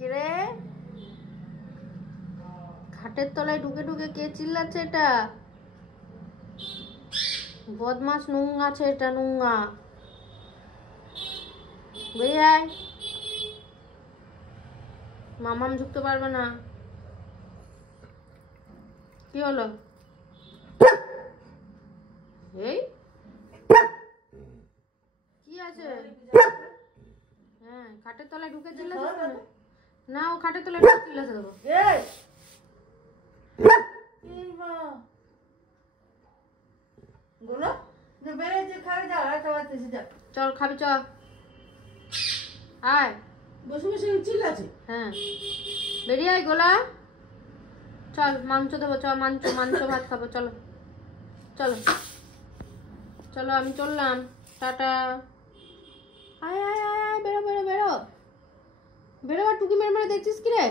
কে খাটের তলায় ঢুকে ঢুকে কে চিল্লাচ্ছে? এটা বদমাস নুঙ্গা আছে, এটা নুঙ্গা। বেরিয়ে আয়, মামাম ঢুকতে পারবে না। কি হলো? এই কি আছে? হ্যাঁ, খাটের তলায় ঢুকে চিল্লাচ্ছে না? ও খাটের তলায় ঢুকে চিল্লাচ্ছে দেবো। চল খাবি, চল আয়। বসে বসে চিল্লাচ্ছে। হ্যাঁ, বেরিয়ে আয় গোলা। চল মাংস দেবো, চল মাংস মাংস ভাত খাবো। চলো চলো চলো, আমি চললাম, টাটা। আয় আয় আয় আয়, বেরো বেরো বেরো বেরো। আর টুকি মেরে মেরে দেখছিস কি রে?